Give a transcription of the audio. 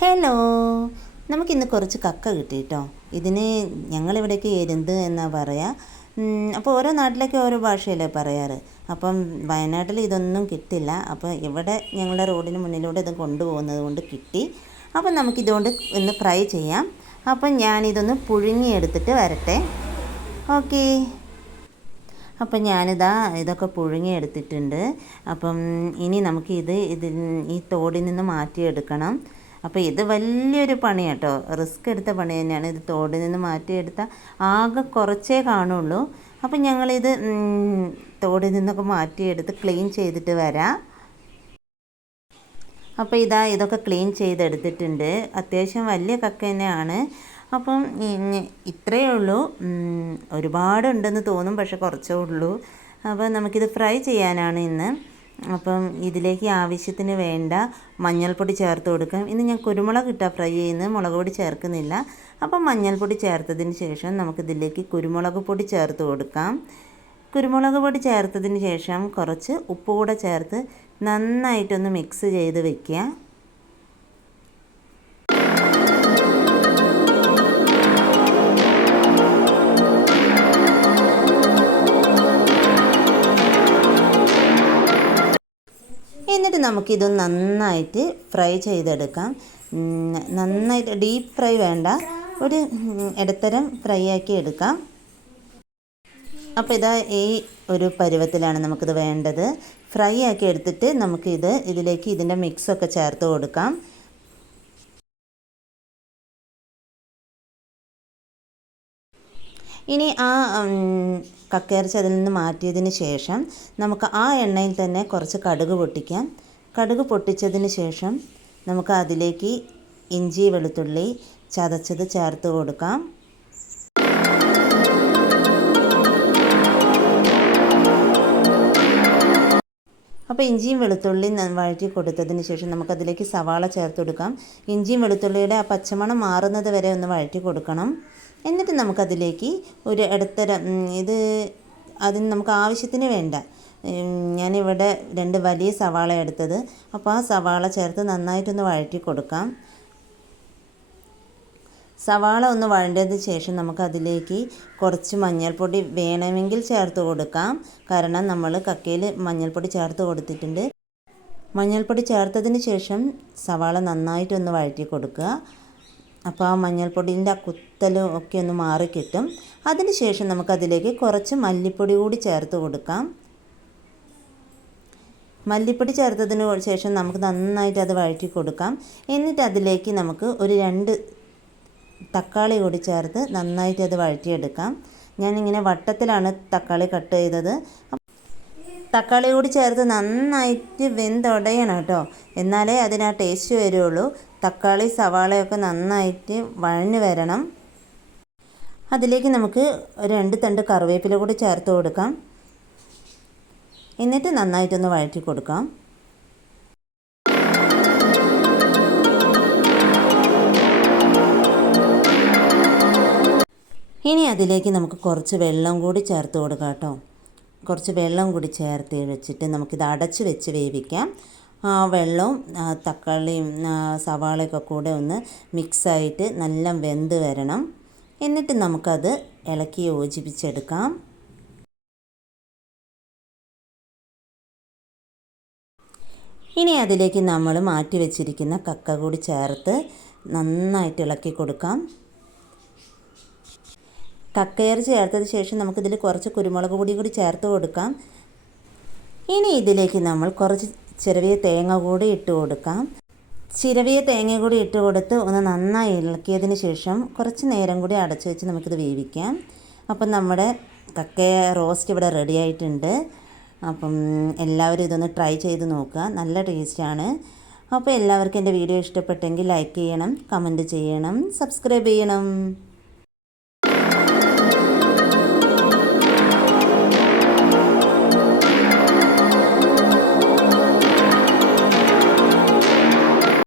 Hello, നമുക്കിന്ന് കുറച്ച് കക്ക കിട്ടി കേട്ടോ. ഇതിന് ഞങ്ങളിവിടേക്ക് എരുന്ത് എന്നാണ് പറയുക. അപ്പോൾ ഓരോ നാട്ടിലൊക്കെ ഓരോ ഭാഷയല്ലേ പറയാറ്. അപ്പം വയനാട്ടിൽ ഇതൊന്നും കിട്ടില്ല. അപ്പോൾ ഇവിടെ ഞങ്ങളുടെ റോഡിന് മുന്നിലൂടെ ഇത് കൊണ്ടുപോകുന്നത് കൊണ്ട് കിട്ടി. അപ്പം നമുക്കിതുകൊണ്ട് ഒന്ന് ഫ്രൈ ചെയ്യാം. അപ്പം ഞാനിതൊന്ന് പുഴുങ്ങിയെടുത്തിട്ട് വരട്ടെ. ഓക്കേ. അപ്പം ഞാനിതാ ഇതൊക്കെ പുഴുങ്ങിയെടുത്തിട്ടുണ്ട്. അപ്പം ഇനി നമുക്കിത് ഈ തോടിൽ നിന്ന് മാറ്റിയെടുക്കണം. അപ്പോൾ ഇത് വലിയൊരു പണി കേട്ടോ, റിസ്ക് എടുത്ത പണി തന്നെയാണ്. ഇത് തോടിൽ നിന്ന് മാറ്റിയെടുത്താൽ ആകെ കുറച്ചേ കാണുള്ളൂ. അപ്പം ഞങ്ങളിത് തോടിൽ നിന്നൊക്കെ മാറ്റിയെടുത്ത് ക്ലീൻ ചെയ്തിട്ട് വരാം. അപ്പോൾ ഇതൊക്കെ ക്ലീൻ ചെയ്തെടുത്തിട്ടുണ്ട്. അത്യാവശ്യം വലിയ കക്ക തന്നെയാണ്. അപ്പം ഇത്രയേ ഉള്ളൂ. ഒരുപാടുണ്ടെന്ന് തോന്നും, പക്ഷെ കുറച്ചേ ഉള്ളൂ. അപ്പോൾ നമുക്കിത് ഫ്രൈ ചെയ്യാനാണ് ഇന്ന്. അപ്പം ഇതിലേക്ക് ആവശ്യത്തിന് വേണ്ട മഞ്ഞൾപ്പൊടി ചേർത്ത് കൊടുക്കാം. ഇന്ന് ഞാൻ കുരുമുളക് ഇട്ടാൽ ഫ്രൈ ചെയ്യുന്നത്, മുളക് പൊടി ചേർക്കുന്നില്ല. അപ്പം മഞ്ഞൾപ്പൊടി ചേർത്തതിന് ശേഷം നമുക്കിതിലേക്ക് കുരുമുളക് പൊടി ചേർത്ത് കൊടുക്കാം. കുരുമുളക് പൊടി ചേർത്തതിന് ശേഷം കുറച്ച് ഉപ്പ് കൂടെ ചേർത്ത് നന്നായിട്ടൊന്ന് മിക്സ് ചെയ്ത് വെക്കുക. എന്നിട്ട് നമുക്കിതൊന്ന് നന്നായിട്ട് ഫ്രൈ ചെയ്തെടുക്കാം. നന്നായിട്ട് ഡീപ്പ് ഫ്രൈ വേണ്ട, ഒരു ഇടത്തരം ഫ്രൈ ആക്കി എടുക്കാം. അപ്പോൾ ഈ ഒരു പരുവത്തിലാണ് നമുക്കിത് വേണ്ടത്. ഫ്രൈ ആക്കി എടുത്തിട്ട് ഇതിലേക്ക് ഇതിൻ്റെ മിക്സൊക്കെ ചേർത്ത് കൊടുക്കാം. ഇനി ആ കക്കയിറച്ചി അതിൽ നിന്ന് മാറ്റിയതിന് ശേഷം നമുക്ക് ആ എണ്ണയിൽ തന്നെ കുറച്ച് കടുക് പൊട്ടിക്കാം. കടുക് പൊട്ടിച്ചതിന് ശേഷം നമുക്ക് അതിലേക്ക് ഇഞ്ചി വെളുത്തുള്ളി ചതച്ചത് ചേർത്ത് കൊടുക്കാം. അപ്പോൾ ഇഞ്ചിയും വെളുത്തുള്ളിയും വഴറ്റി കൊടുത്തതിന് ശേഷം നമുക്കതിലേക്ക് സവാള ചേർത്ത് കൊടുക്കാം. ഇഞ്ചിയും വെളുത്തുള്ളിയുടെ ആ പച്ചമണം മാറുന്നത് വരെ ഒന്ന് വഴറ്റി കൊടുക്കണം. എന്നിട്ട് നമുക്കതിലേക്ക് ഒരു ഇടത്തരം അതിന് നമുക്ക് ആവശ്യത്തിന് വേണ്ട, ഞാനിവിടെ 2 വലിയ സവാള എടുത്തത്. അപ്പോൾ ആ സവാള ചേർത്ത് നന്നായിട്ടൊന്ന് വഴറ്റി കൊടുക്കാം. സവാള ഒന്ന് വഴണ്ടതിന് ശേഷം നമുക്കതിലേക്ക് കുറച്ച് മഞ്ഞൾപ്പൊടി വേണമെങ്കിൽ ചേർത്ത് കൊടുക്കാം. കാരണം നമ്മൾ കക്കയിൽ മഞ്ഞൾപ്പൊടി ചേർത്ത് കൊടുത്തിട്ടുണ്ട്. മഞ്ഞൾപ്പൊടി ചേർത്തതിന് ശേഷം സവാള നന്നായിട്ടൊന്ന് വഴറ്റി കൊടുക്കുക. അപ്പോൾ ആ മഞ്ഞൾപ്പൊടിൻ്റെ ആ കുത്തലും ഒക്കെ ഒന്ന് മാറിക്കിട്ടും. അതിന് ശേഷം നമുക്കതിലേക്ക് കുറച്ച് മല്ലിപ്പൊടി കൂടി ചേർത്ത് കൊടുക്കാം. മല്ലിപ്പൊടി ചേർത്തതിന് ശേഷം നമുക്ക് നന്നായിട്ട് അത് വഴറ്റി കൊടുക്കാം. എന്നിട്ട് അതിലേക്ക് നമുക്ക് ഒരു 2 തക്കാളി കൂടി ചേർത്ത് നന്നായിട്ട് അത് വഴറ്റിയെടുക്കാം. ഞാനിങ്ങനെ വട്ടത്തിലാണ് തക്കാളി കട്ട് ചെയ്തത്. തക്കാളി കൂടി ചേർത്ത് നന്നായിട്ട് വെന്തുടയണം കേട്ടോ, എന്നാലേ അതിന് ആ ടേസ്റ്റ് വരുള്ളൂ. തക്കാളി സവാളയൊക്കെ നന്നായിട്ട് വഴഞ്ഞ് വരണം. അതിലേക്ക് നമുക്ക് 2 തണ്ട് കറിവേപ്പില കൂടി ചേർത്ത് കൊടുക്കാം. എന്നിട്ട് നന്നായിട്ടൊന്ന് വഴറ്റി കൊടുക്കാം. ഇനി അതിലേക്ക് നമുക്ക് കുറച്ച് വെള്ളം കൂടി ചേർത്ത് കൊടുക്കാം കേട്ടോ. കുറച്ച് വെള്ളം കൂടി ചേർത്ത് വെച്ചിട്ട് നമുക്കിത് അടച്ച് വെച്ച് വേവിക്കാം. ആ വെള്ളവും തക്കാളിയും സവാളയൊക്കെ കൂടെ ഒന്ന് മിക്സായിട്ട് നല്ല വെന്ത് വരണം. എന്നിട്ട് നമുക്കത് ഇളക്കി യോജിപ്പിച്ചെടുക്കാം. ഇനി അതിലേക്ക് നമ്മൾ മാറ്റി വെച്ചിരിക്കുന്ന കക്ക കൂടി ചേർത്ത് നന്നായിട്ട് ഇളക്കി കൊടുക്കാം. കക്കയിറച്ചി ചേർത്തതിന് ശേഷം നമുക്കിതിൽ കുറച്ച് കുരുമുളക് പൊടി കൂടി ചേർത്ത് കൊടുക്കാം. ഇനി ഇതിലേക്ക് നമ്മൾ കുറച്ച് ചിരവിയ തേങ്ങ കൂടി ഇട്ട് കൊടുക്കാം. ചിരവിയ തേങ്ങ കൂടി ഇട്ട് കൊടുത്ത് ഒന്ന് നന്നായി ഇളക്കിയതിന് ശേഷം കുറച്ച് നേരം കൂടി അടച്ചു വെച്ച് നമുക്കിത് വേവിക്കാം. അപ്പം നമ്മുടെ കക്ക റോസ്റ്റ് ഇവിടെ റെഡി ആയിട്ടുണ്ട്. അപ്പം എല്ലാവരും ഇതൊന്ന് ട്രൈ ചെയ്ത് നോക്കുക, നല്ല ടേസ്റ്റാണ്. അപ്പോൾ എല്ലാവർക്കും എൻ്റെ വീഡിയോ ഇഷ്ടപ്പെട്ടെങ്കിൽ ലൈക്ക് ചെയ്യണം, കമൻറ്റ് ചെയ്യണം, സബ്സ്ക്രൈബ് ചെയ്യണം.